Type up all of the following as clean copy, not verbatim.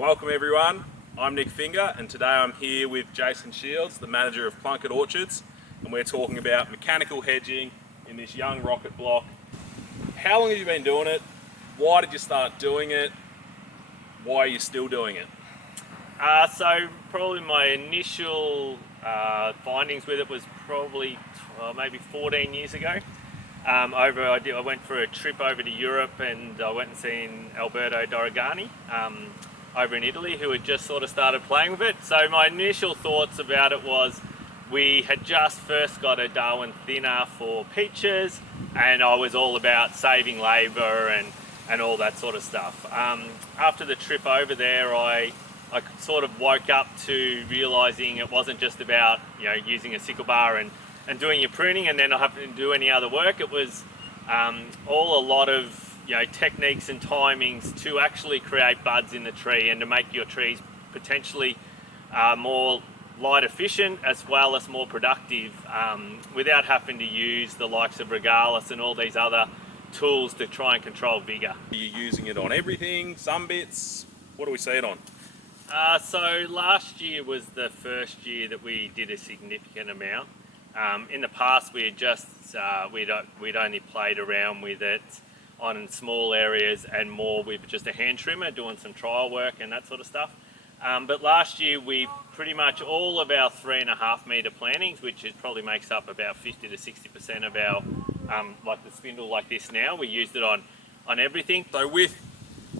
Welcome everyone, I'm Nick Finger and today I'm here with Jason Shields, the manager of Plunkett Orchards, and we're talking about mechanical hedging in this young rocket block. How long have you been doing it? Why did you start doing it? Why are you still doing it? So probably my initial findings with it was probably maybe 14 years ago. I went for a trip over to Europe and I went and seen Alberto Dorigani over in Italy, who had just sort of started playing with it. So my initial thoughts about it was we had just first got a Darwin thinner for peaches and I was all about saving labour and all that sort of stuff. After the trip over there, I sort of woke up to realising it wasn't just about using a sickle bar and doing your pruning and then not having to do any other work. It was all a lot of techniques and timings to actually create buds in the tree and to make your trees potentially more light efficient as well as more productive without having to use the likes of Regalis and all these other tools to try and control vigour. Are you using it on everything, some bits? What do we see it on? So last year was the first year that we did a significant amount. In the past we had just we'd only played around with it on small areas and more with just a hand trimmer doing some trial work and that sort of stuff. But last year we pretty much all of our 3.5 metre plantings, which probably makes up about 50 to 60% of our like the spindle like this now, we used it on everything. So with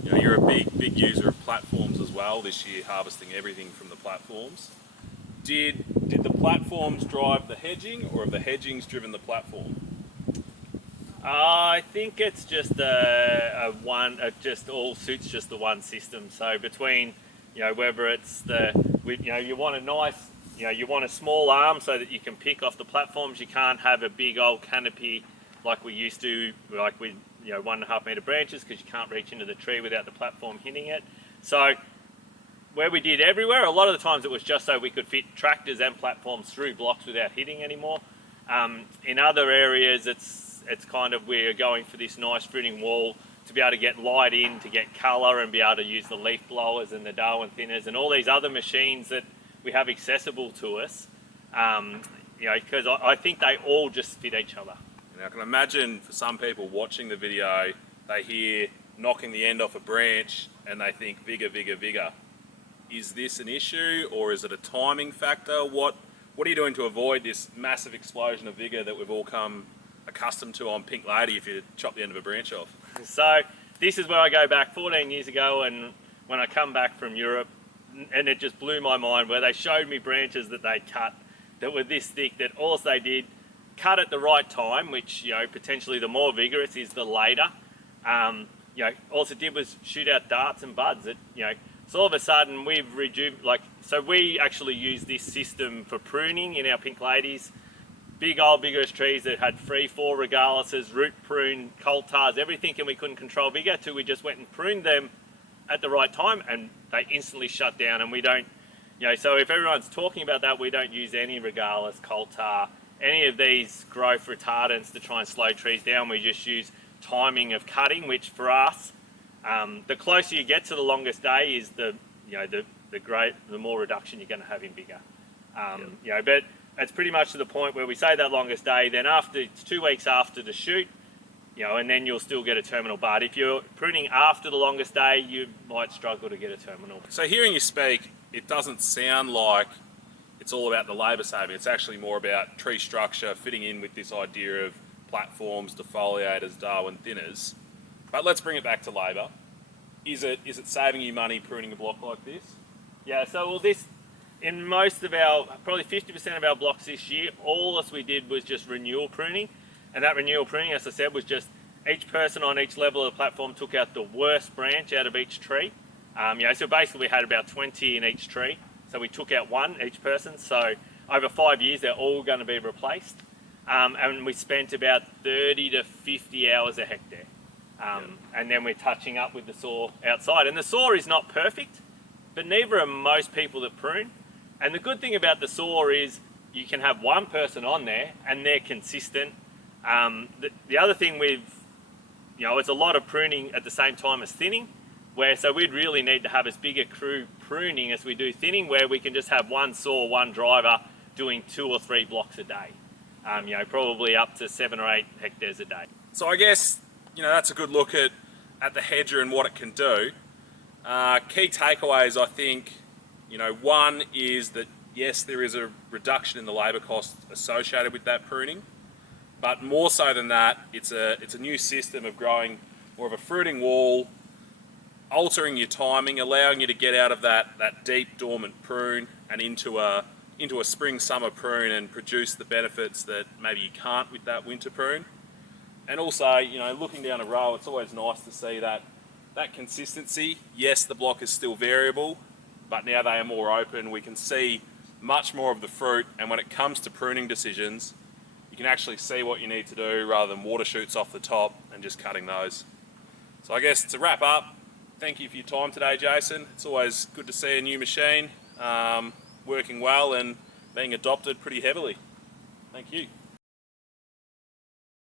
you're a big user of platforms as well this year, harvesting everything from the platforms. Did the platforms drive the hedging, or have the hedgings driven the platform? I think it's just just all suits just the one system. So between whether it's you want a nice you want a small arm so that you can pick off the platforms. You can't have a big old canopy like we used to, like with 1.5 metre branches, because you can't reach into the tree without the platform hitting it. So where we did everywhere, a lot of the times it was just so we could fit tractors and platforms through blocks without hitting anymore. In other areas it's kind of, we're going for this nice pruning wall to be able to get light in, to get colour and be able to use the leaf blowers and the Darwin thinners and all these other machines that we have accessible to us, because I think they all just fit each other. Now I can imagine for some people watching the video, they hear knocking the end off a branch and they think vigour, vigour, vigour. Is this an issue, or is it a timing factor? What are you doing to avoid this massive explosion of vigour that we've all come accustomed to on Pink Lady if you chop the end of a branch off? So this is where I go back 14 years ago, and when I come back from Europe, and it just blew my mind where they showed me branches that they cut that were this thick, that all they did, cut at the right time, which potentially the more vigorous is the later. All it did was shoot out darts and buds. So all of a sudden we've so we actually use this system for pruning in our Pink Ladies. Big old vigorous trees that had 3-4 Regalises, root prune, coltars, everything, and we couldn't control vigour till we just went and pruned them at the right time and they instantly shut down. And we don't, so if everyone's talking about that, we don't use any Regalis, coltar, any of these growth retardants to try and slow trees down. We just use timing of cutting, which for us, the closer you get to the longest day is the more reduction you're going to have in vigour. But it's pretty much to the point where we say that longest day, then it's 2 weeks after the shoot, and then you'll still get a terminal bud. If you're pruning after the longest day, you might struggle to get a terminal. So hearing you speak, it doesn't sound like it's all about the labour saving. It's actually more about tree structure, fitting in with this idea of platforms, defoliators, Darwin thinners. But let's bring it back to labour. Is it saving you money pruning a block like this? Yeah, so in most of our, probably 50% of our blocks this year, all else we did was just renewal pruning. And that renewal pruning, as I said, was just each person on each level of the platform took out the worst branch out of each tree. So basically we had about 20 in each tree. So we took out one each person. So over 5 years, they're all going to be replaced. And we spent about 30 to 50 hours a hectare. And then we're touching up with the saw outside. And the saw is not perfect, but neither are most people that prune. And the good thing about the saw is you can have one person on there and they're consistent. The other thing it's a lot of pruning at the same time as thinning. So we'd really need to have as big a crew pruning as we do thinning, where we can just have one saw, one driver doing 2 or 3 blocks a day. Probably up to 7 or 8 hectares a day. So I guess, that's a good look at the hedger and what it can do. Key takeaways, I think, one is that yes, there is a reduction in the labour cost associated with that pruning, but more so than that, it's a new system of growing more of a fruiting wall, altering your timing, allowing you to get out of that deep dormant prune and into a spring summer prune and produce the benefits that maybe you can't with that winter prune. And also, looking down a row, it's always nice to see that consistency. Yes, the block is still variable, but now they are more open. We can see much more of the fruit, and when it comes to pruning decisions, you can actually see what you need to do rather than water shoots off the top and just cutting those. So I guess to wrap up, thank you for your time today, Jason. It's always good to see a new machine working well and being adopted pretty heavily. Thank you.